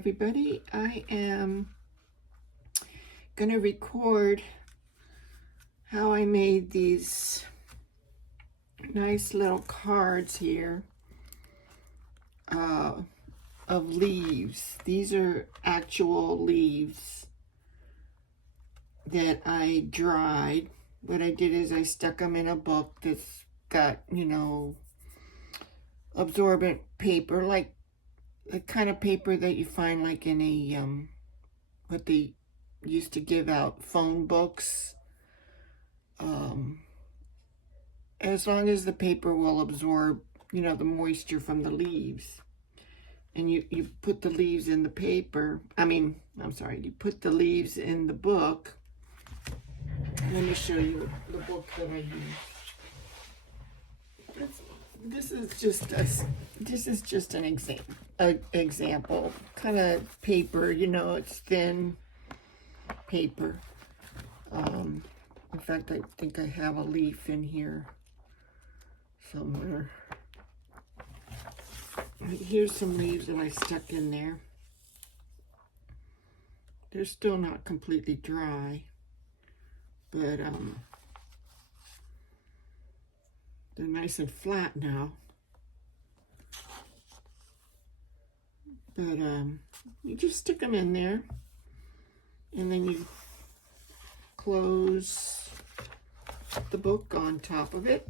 everybody. I am going to record how I made these nice little cards here of leaves. These are actual leaves that I dried. What I did is I stuck them in a book that's got, absorbent paper, like the kind of paper that you find like in a what they used to give out, phone books. As long as the paper will absorb the moisture from the leaves, and you put the leaves in the paper, you put the leaves in the book. Let me show you the book that I use. This is just an example kind of paper. It's thin paper. In fact, I think I have a leaf in here somewhere. Here's some leaves that I stuck in there. They're still not completely dry, but they're nice and flat now. But you just stick them in there, and then you close the book on top of it,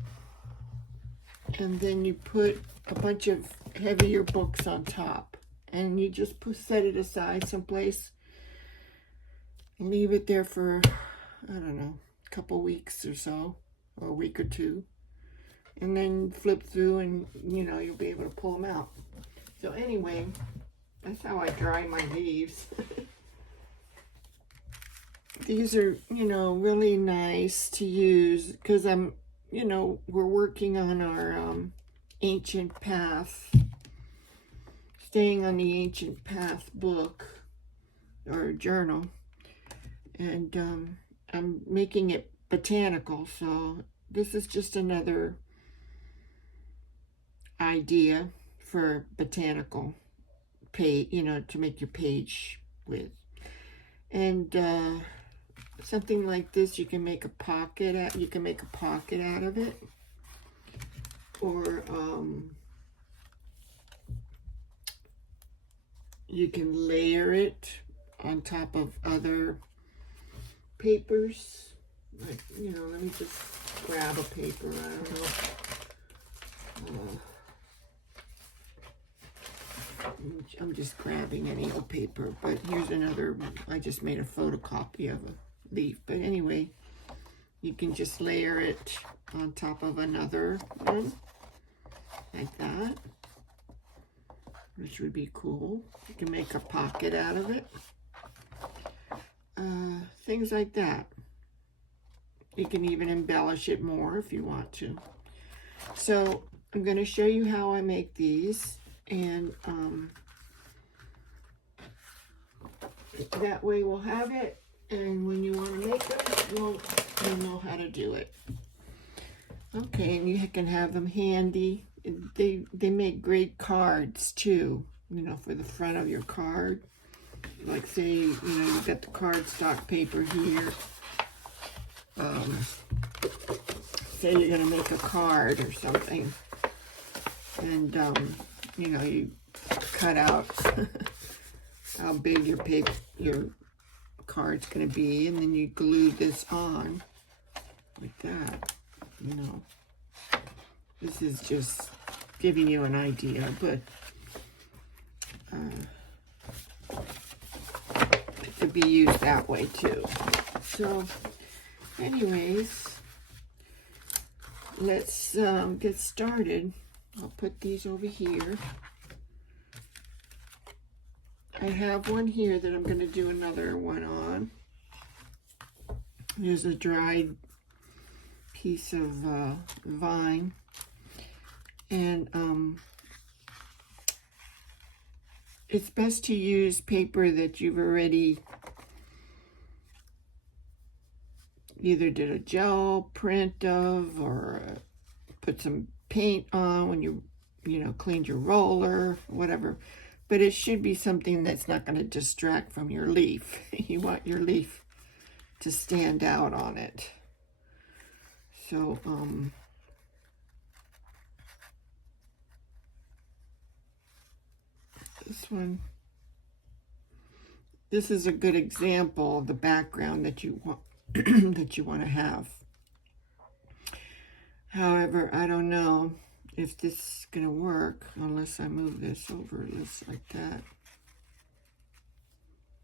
and then you put a bunch of heavier books on top, and you just set it aside someplace and leave it there for, I don't know, a couple weeks or so, or a week or two, and then flip through, and you'll be able to pull them out. So anyway, that's how I dry my leaves. These are, really nice to use because we're working on our Ancient Path, staying on the Ancient Path book or journal, and I'm making it botanical, so this is just another idea for botanical page, to make your page with. And something like this, you can make a pocket out of it, or you can layer it on top of other papers. Like, let me just grab a paper. I don't know. I'm just grabbing any old paper, but here's another. I just made a photocopy of a leaf. But anyway, you can just layer it on top of another one, like that, which would be cool. You can make a pocket out of it. Things like that. You can even embellish it more if you want to. So I'm going to show you how I make these, and that way we'll have it, and when you want to make them, you'll know how to do it. Okay, and you can have them handy. They make great cards too, for the front of your card. Like, say, you got the cardstock paper here. Say you're going to make a card or something, and you cut out how big your card's going to be, and then you glue this on like that. This is just giving you an idea, but it could be used that way too. So anyways, let's get started. I'll put these over here. I have one here that I'm going to do another one on. There's a dried piece of vine, and it's best to use paper that you've already either did a gel print of, or put some paint on when you cleaned your roller, whatever. But it should be something that's not going to distract from your leaf. You want your leaf to stand out on it. So, this one, this is a good example of the background that you want that you want to have. However, I don't know if this is going to work unless I move this over just like that.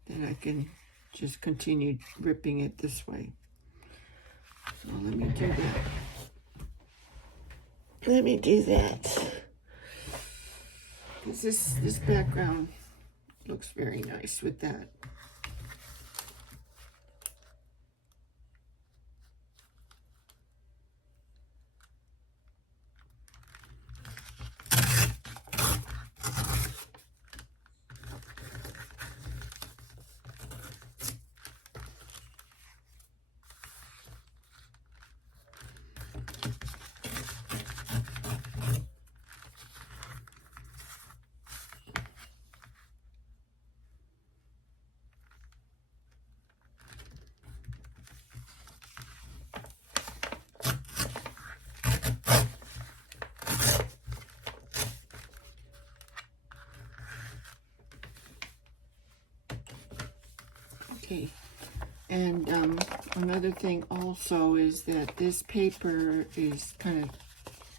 Then I can just continue ripping it this way. So let me do that. Let me do that. Because this background looks very nice with that. Okay, and another thing also is that this paper is kind of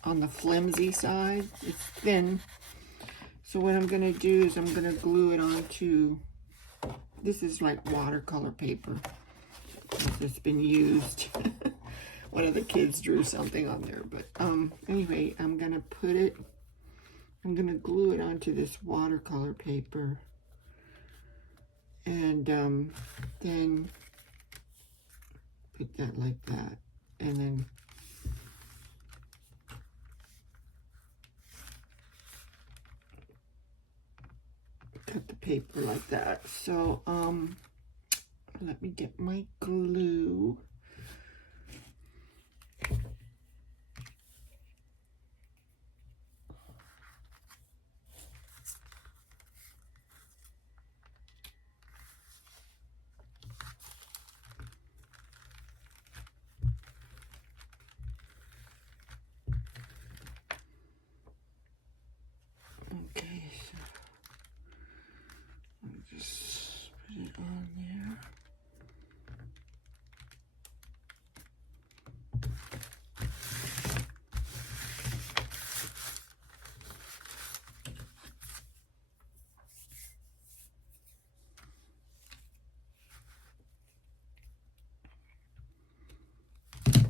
on the flimsy side. It's thin. So what I'm going to do is I'm going to glue it onto, this is like watercolor paper. It's been used. One of the kids drew something on there. But anyway, I'm going to glue it onto this watercolor paper. And then put that like that, and then cut the paper like that. So let me get my glue. Okay, so let me just put it on there.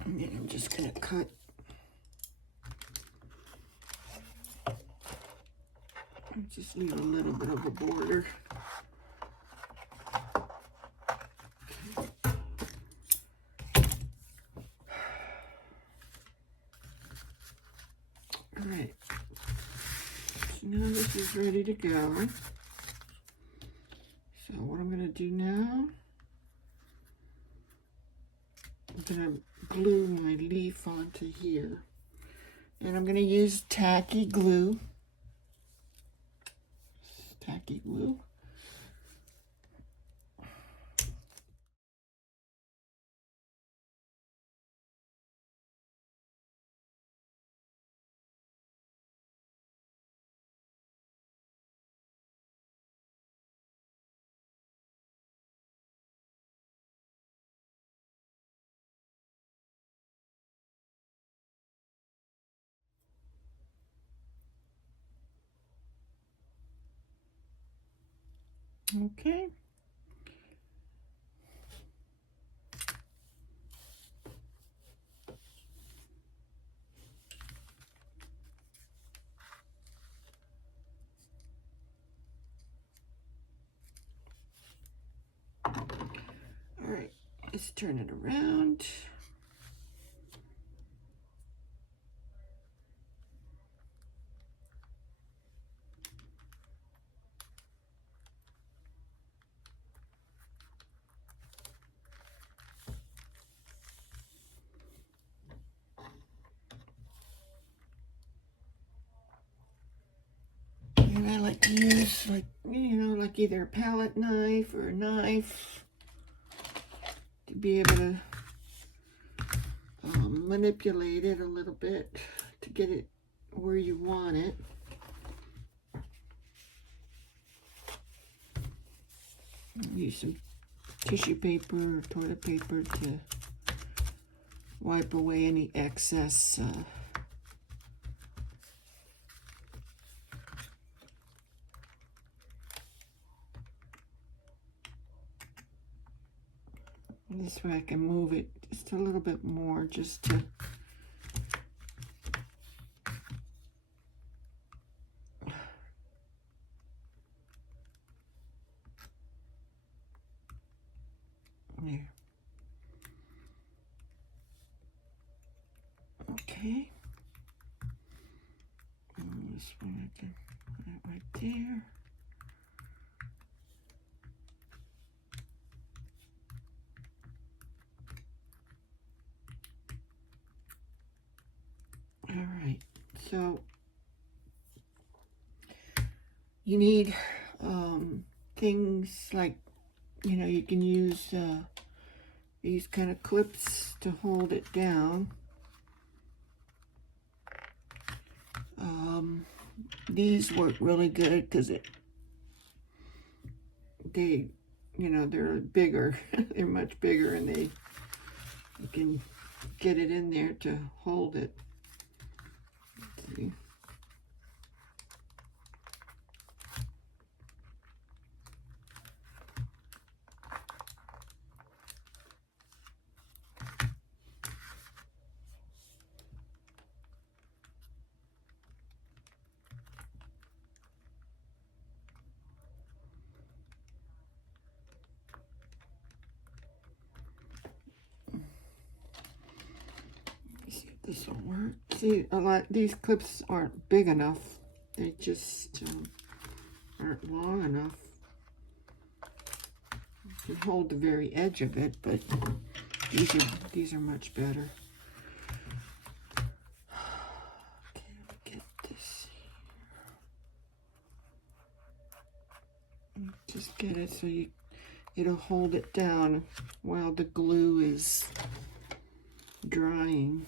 And then I'm just going to cut. Just leave a little bit of a border. All right. So now this is ready to go. So what I'm going to do now, I'm going to glue my leaf onto here. And I'm going to use Tacky Glue. Tacky Glue. Okay. All right, let's turn it around. And I like like to use, like, you know, like either a palette knife or a knife to be able to manipulate it a little bit to get it where you want it. Use some tissue paper or toilet paper to wipe away any excess this way I can move it just a little bit more just to there. Okay. And this one I can put it right there. All right, so you need things like, you know, you can use these kind of clips to hold it down. These work really good because they, you know, they're bigger. They're much bigger, and you can get it in there to hold it. Let's see. This will work. See, these clips aren't big enough. They just aren't long enough to hold the very edge of it, but these are much better. Okay, let me get this here. Just get it so it'll hold it down while the glue is drying.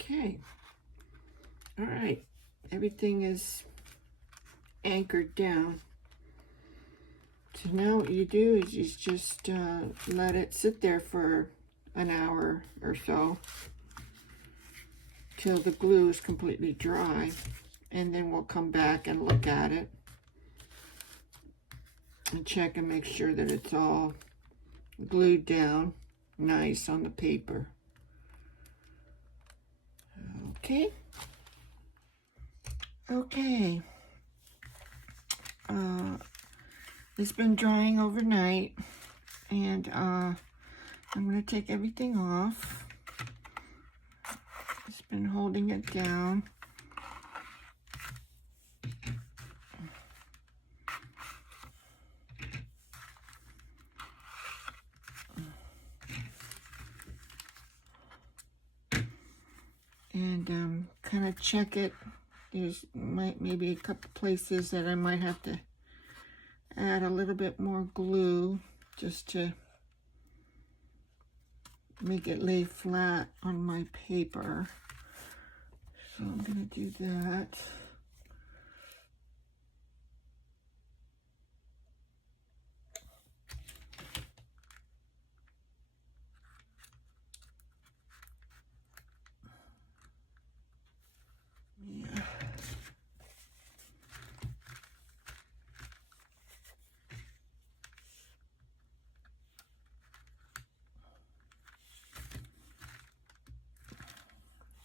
Okay, all right, everything is anchored down. So now what you do is you just let it sit there for an hour or so till the glue is completely dry, and then we'll come back and look at it and check and make sure that it's all glued down nice on the paper. Okay. Okay. It's been drying overnight, and I'm going to take everything off. It's been holding it down. And kind of check it. There's maybe a couple places that I might have to add a little bit more glue just to make it lay flat on my paper. So I'm going to do that. Yeah.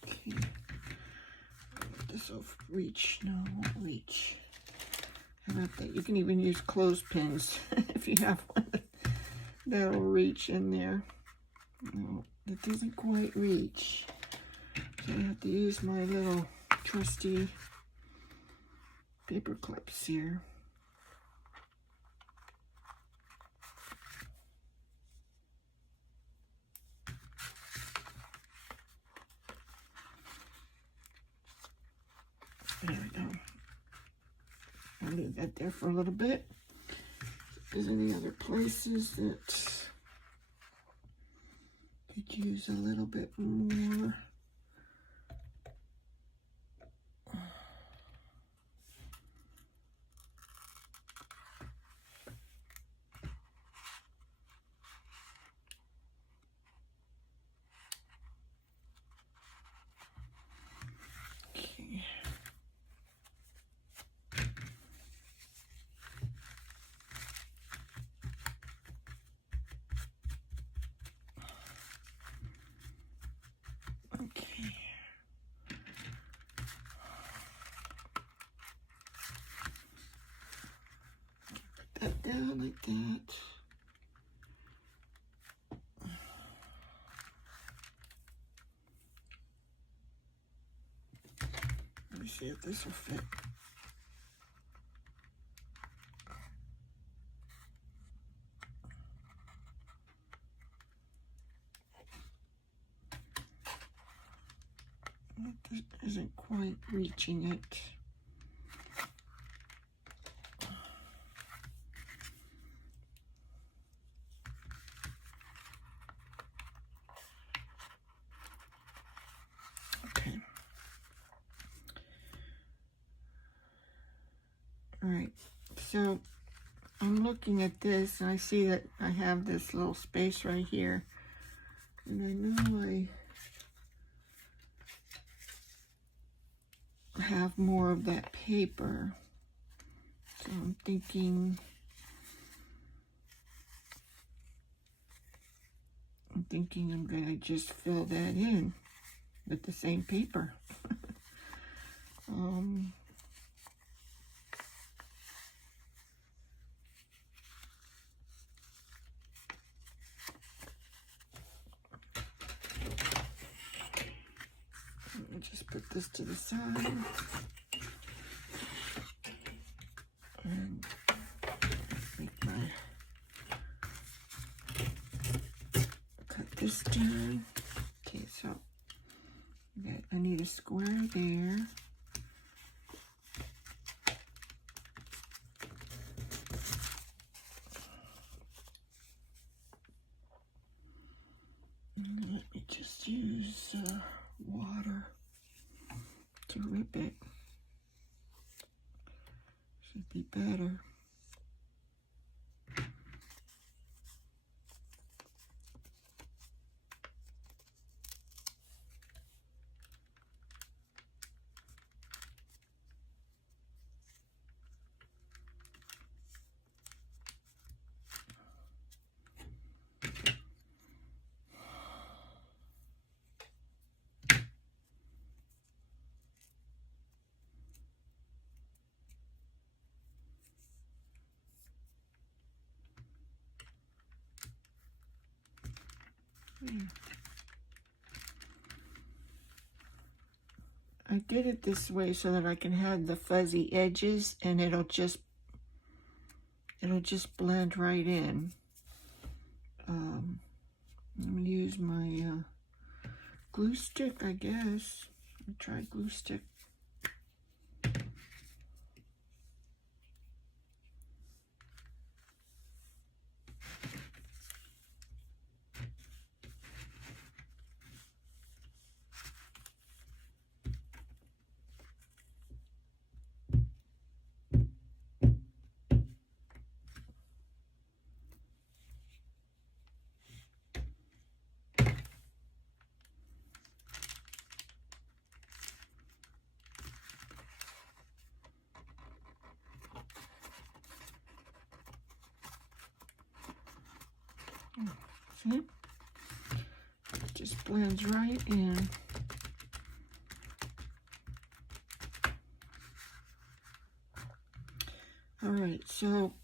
Okay. This will reach. No, it won't reach. How about that? You can even use clothespins if you have one. that'll reach in there. No, it doesn't quite reach. So I have to use my little trusty paper clips here. There we go. I'll leave that there for a little bit. If there's any other places that could use a little bit more. Okay. That down like that. Let me see if this will fit. This isn't quite reaching it. Alright, so I'm looking at this and I see that I have this little space right here. And I know I have more of that paper. So I'm thinking I'm gonna just fill that in with the same paper. Let me just put this to the side and make my cut this down. Okay, so I need a square there. And let me just use water to rip it. Should be better. I did it this way so that I can have the fuzzy edges and it'll just blend right in. I'm gonna use my glue stick, I guess. I'll try glue stick. See? It just blends right in. All right, so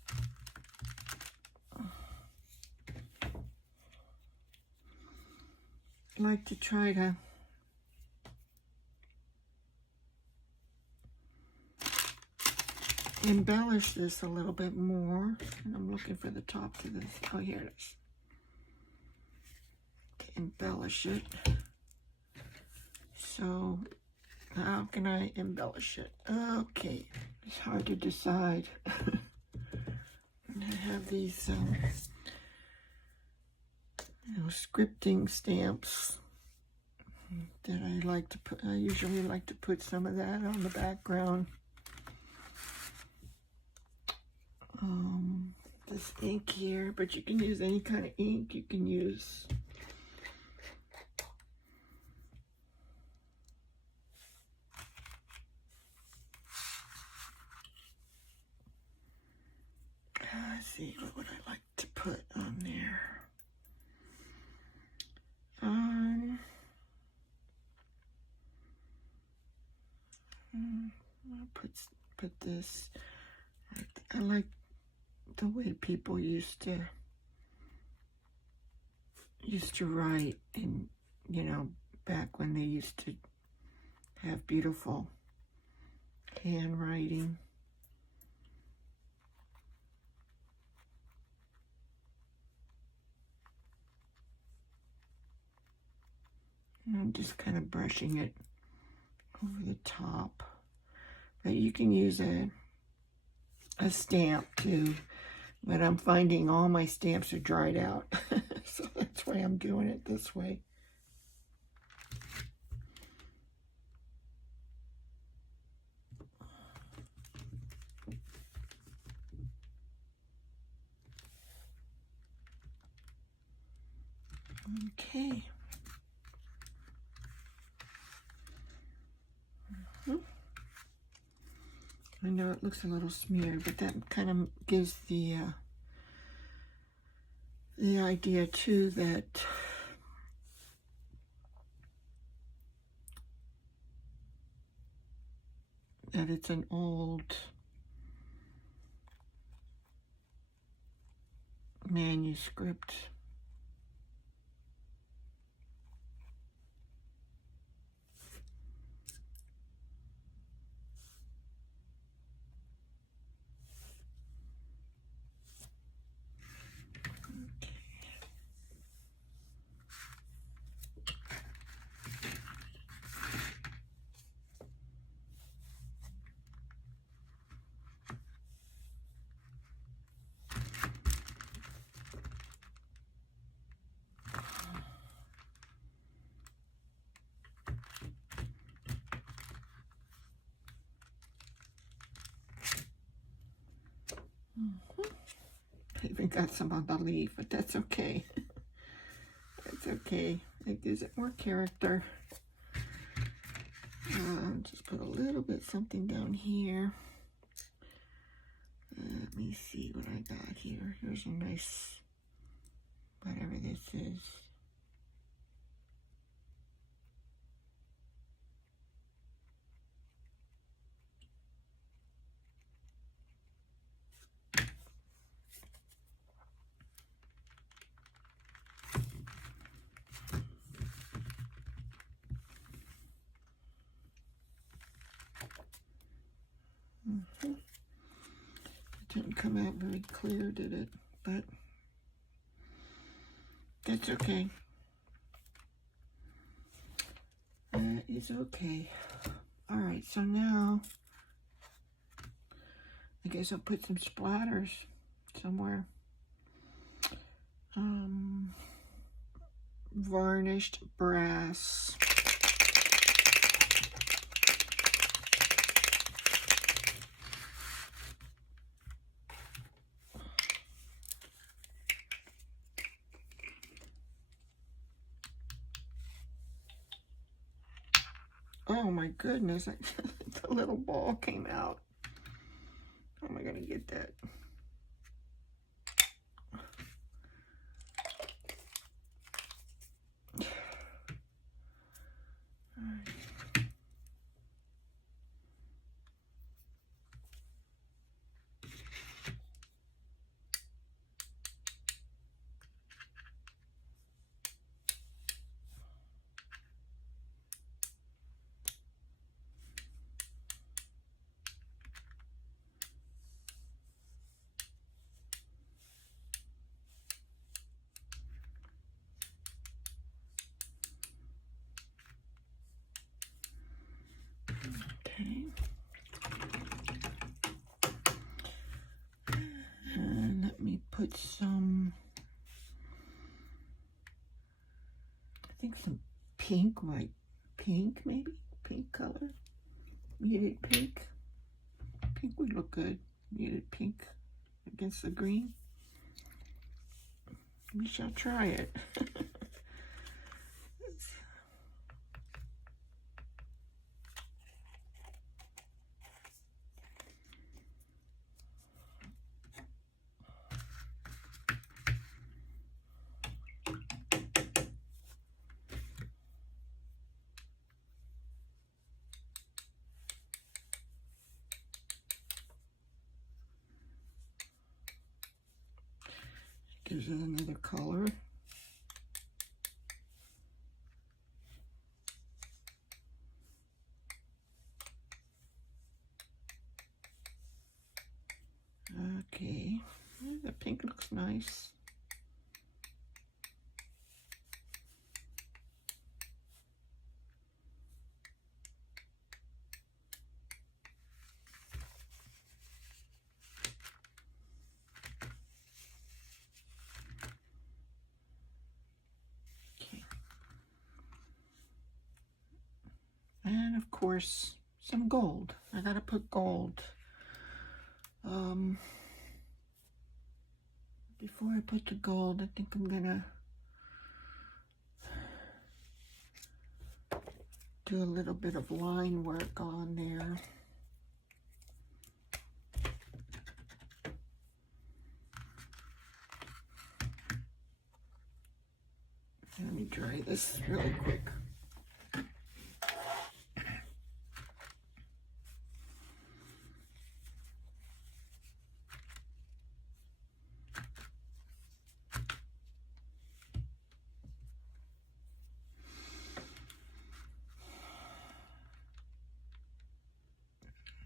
like to try to embellish this a little bit more. And I'm looking for the top to this. Oh, here it is. To embellish it. So, how can I embellish it? Okay, it's hard to decide. I have these, scripting stamps that I like to put. I usually like to put some of that on the background. This ink here, but you can use any kind of ink. You can use let's see, what would I like to put on there? I'll put this. I like the way people used to write, and back when they used to have beautiful handwriting. And I'm just kind of brushing it over the top. But you can use a stamp too. But I'm finding all my stamps are dried out. So that's why I'm doing it this way. Okay. I know it looks a little smeared, but that kind of gives the idea too that it's an old manuscript. I even got some on the leaf, but that's okay. That's okay. It gives it more character. Just put a little bit something down here. Let me see what I got here. Here's a nice, whatever this is. It didn't come out very clear, did it? But that's okay. That is okay. All right, so now I guess I'll put some splatters somewhere. Varnished brass. Oh my goodness, the little ball came out. How am I gonna get that? put some, I think some pink, like pink maybe, pink color, muted pink. Pink would look good, muted pink against the green. We shall try it. Gives it another color. Okay, the pink looks nice. Okay. And of course, some gold. I gotta put gold. Before I put the gold, I think I'm gonna do a little bit of line work on there. Let me dry this really quick.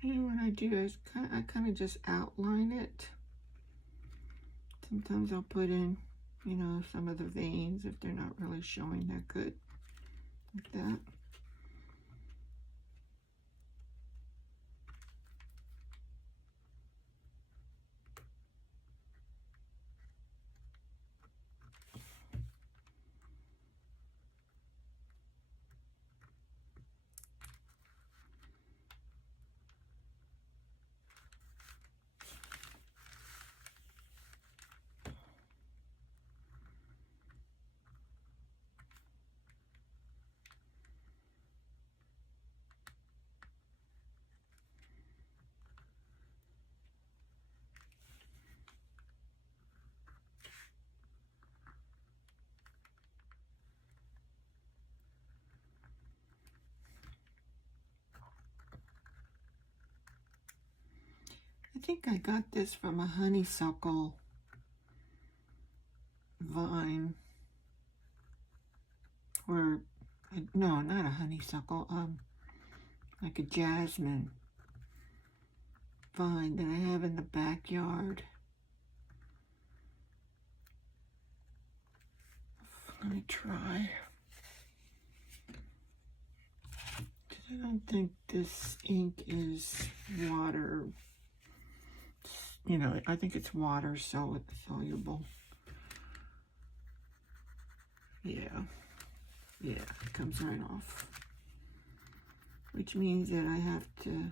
And what I do is I kind of just outline it. Sometimes I'll put in, you know, some of the veins if they're not really showing that good, like that. I think I got this from a honeysuckle vine, or no, not a honeysuckle, like a jasmine vine that I have in the backyard. Let me try. I don't think this ink is water. You know, I think it's water soluble. Yeah, it comes right off. Which means that I have to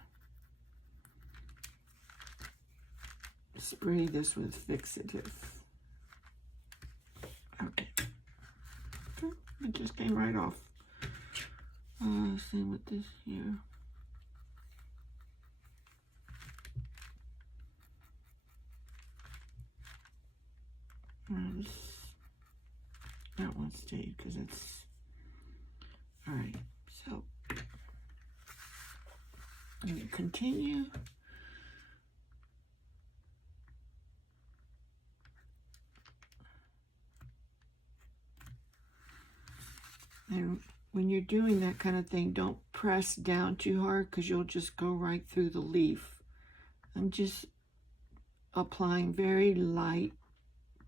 spray this with fixative. Okay. It just came right off. Same with this here. That one stayed because it's all right. So I'm going to continue. And when you're doing that kind of thing, don't press down too hard because you'll just go right through the leaf. I'm just applying very light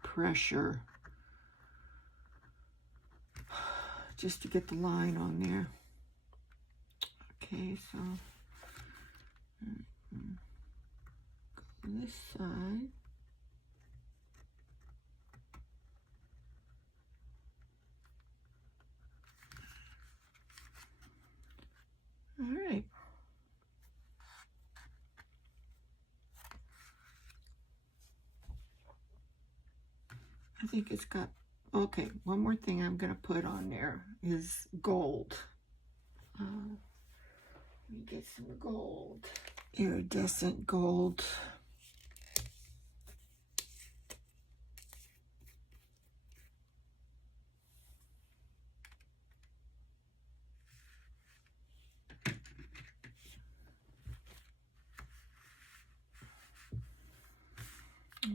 pressure just to get the line on there. Okay, so go this side. I think it's got, okay, one more thing I'm going to put on there is gold. Let me get some gold. Iridescent gold.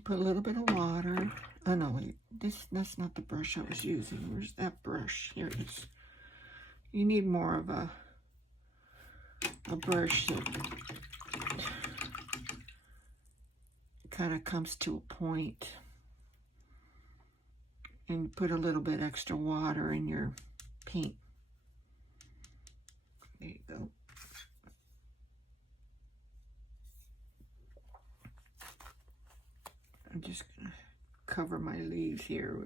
Put a little bit of water. Oh no, wait, that's not the brush I was using. Where's that brush? Here it is. You need more of a brush that kind of comes to a point. And put a little bit extra water in your paint. There you go. I'm just gonna cover my leaves here.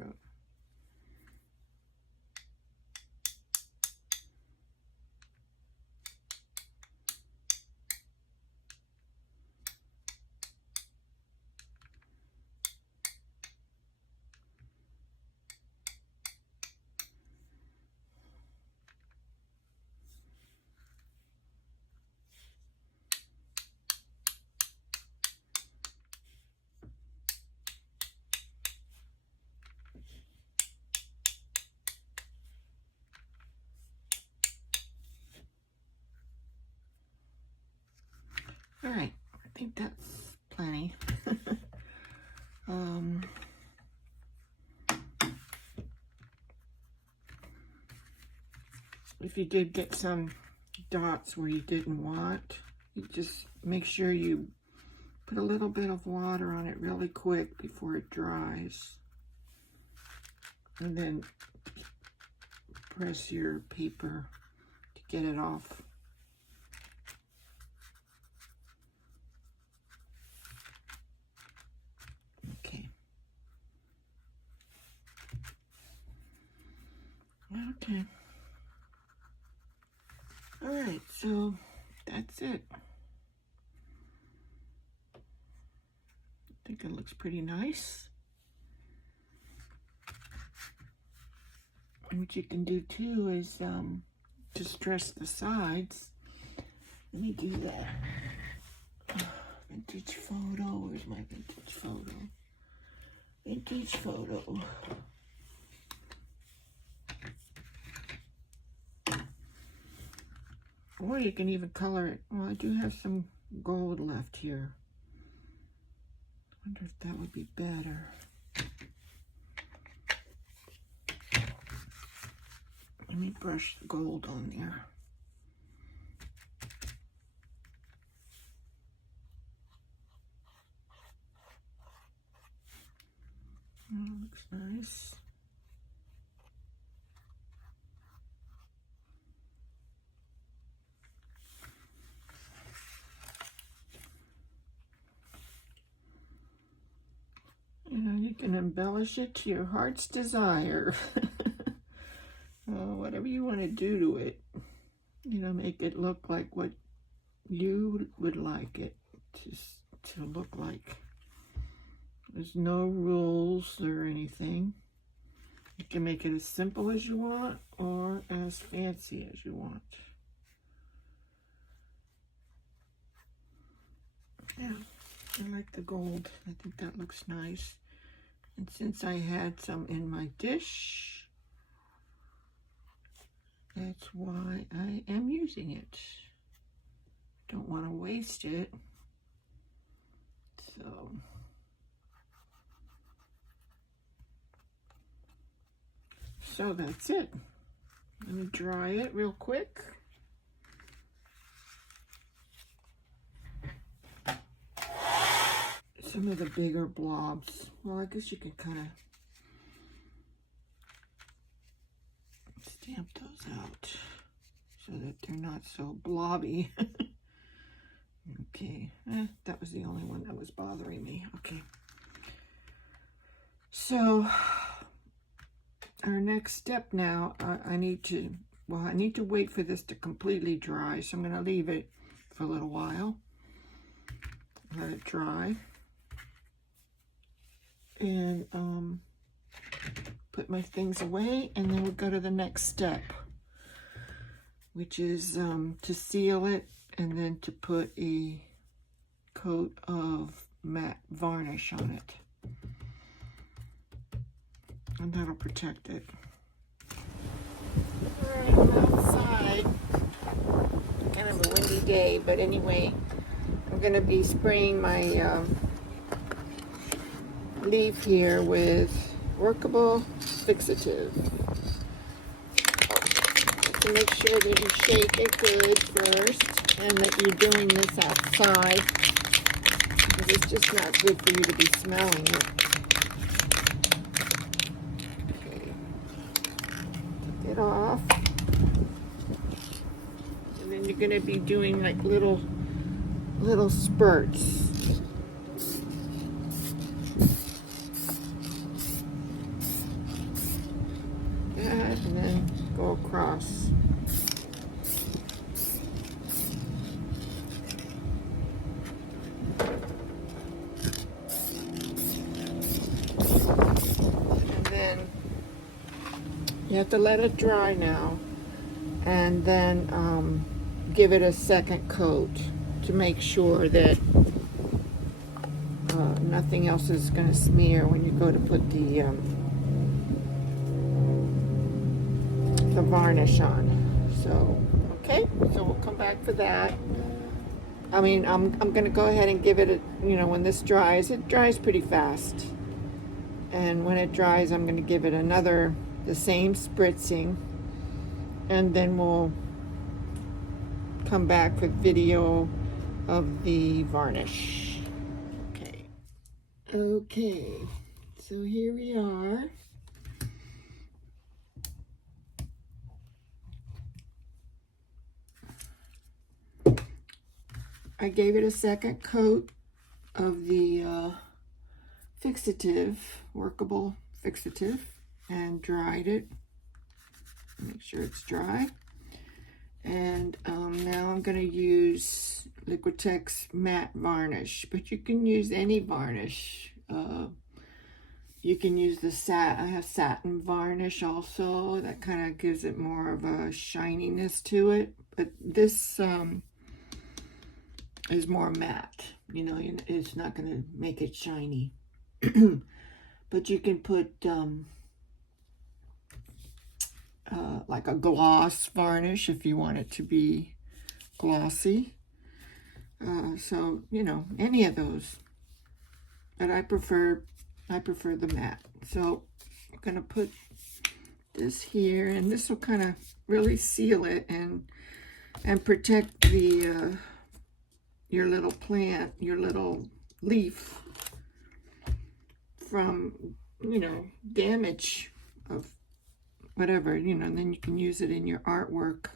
All right, I think that's plenty. If you did get some dots where you didn't want, you just make sure you put a little bit of water on it really quick before it dries. And then press your paper to get it off. Okay. Okay. All right, so that's it. I think it looks pretty nice. What you can do too is distress the sides. Let me do that. Vintage photo. Where's my vintage photo? Vintage photo. Or you can even color it. Well, I do have some gold left here. I wonder if that would be better. Let me brush the gold on there. Oh, looks nice. You can embellish it to your heart's desire. Whatever you want to do to it. Make it look like what you would like it to look like. There's no rules or anything. You can make it as simple as you want or as fancy as you want. Yeah, I like the gold. I think that looks nice. And since I had some in my dish, that's why I am using it. Don't want to waste it. So that's it. Let me dry it real quick. Some of the bigger blobs. Well, I guess you can kind of stamp those out so that they're not so blobby. Okay, that was the only one that was bothering me. Okay. So our next step now, I need to wait for this to completely dry. So I'm going to leave it for a little while. Let it dry. And put my things away, and then we'll go to the next step, which is to seal it and then to put a coat of matte varnish on it. And that'll protect it. Alright, I'm outside. Kind of a windy day, but anyway, I'm going to be spraying my leaf here with Workable Fixatif. To make sure that you shake it good first, and that you're doing this outside, because it's just not good for you to be smelling it. Okay, take it off, and then you're going to be doing like little spurts. And then go across. And then you have to let it dry now, and then give it a second coat to make sure that nothing else is going to smear when you go to put the varnish on. So, okay, so we'll come back for that. I mean, I'm going to go ahead and give it a, when this dries, it dries pretty fast. And when it dries, I'm going to give it the same spritzing. And then we'll come back with video of the varnish. Okay, so here we are. I gave it a second coat of the fixative, Workable Fixatif, and dried it. Make sure it's dry. And now I'm going to use Liquitex-Matte Varnish, but you can use any varnish. You can use the I have satin varnish also. That kind of gives it more of a shininess to it. But this is more matte. It's not going to make it shiny. But you can put like a gloss varnish if you want it to be glossy. So, any of those. But I prefer the matte. So I'm going to put this here, and this will kind of really seal it and protect the your little plant, your little leaf from, damage of whatever, and then you can use it in your artwork.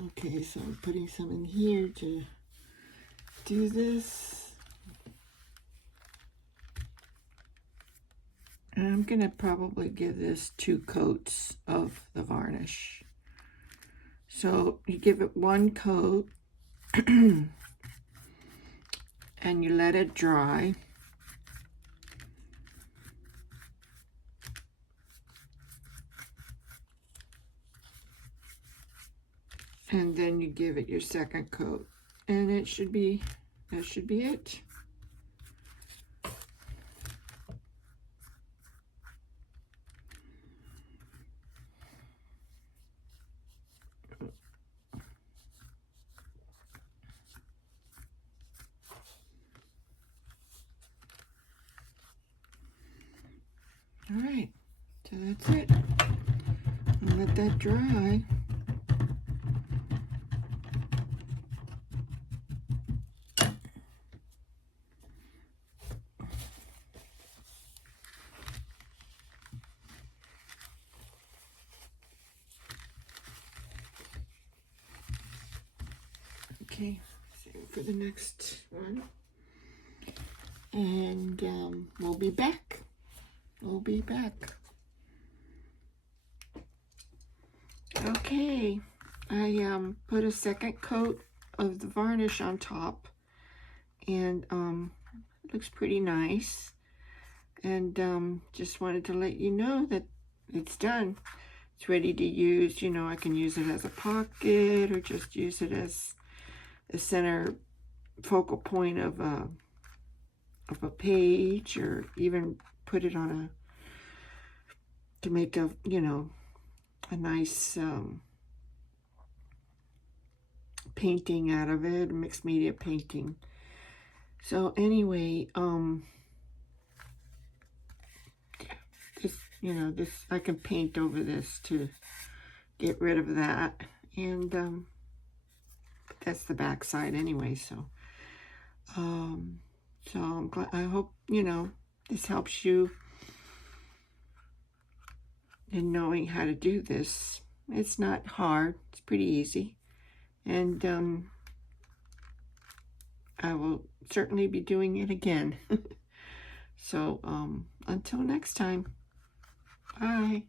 Okay, so I'm putting some in here to do this. And I'm going to probably give this 2 coats of the varnish. So you give it 1 coat and you let it dry. And then you give it your second coat. And that should be it. All right, so that's it. I'll let that dry. Okay, same for the next one. And we'll be back. Okay, I put a second coat of the varnish on top, and looks pretty nice. And just wanted to let you know that it's done. It's ready to use. You know, I can use it as a pocket or just use it as a center focal point of a page, or even put it on to make a, you know, a nice painting out of it, a mixed media painting. So anyway, this, you know, this, I can paint over this to get rid of that, and that's the back side anyway. So so I'm glad, I hope, you know, this helps you in knowing how to do this. It's not hard, it's pretty easy, and I will certainly be doing it again. So until next time, bye.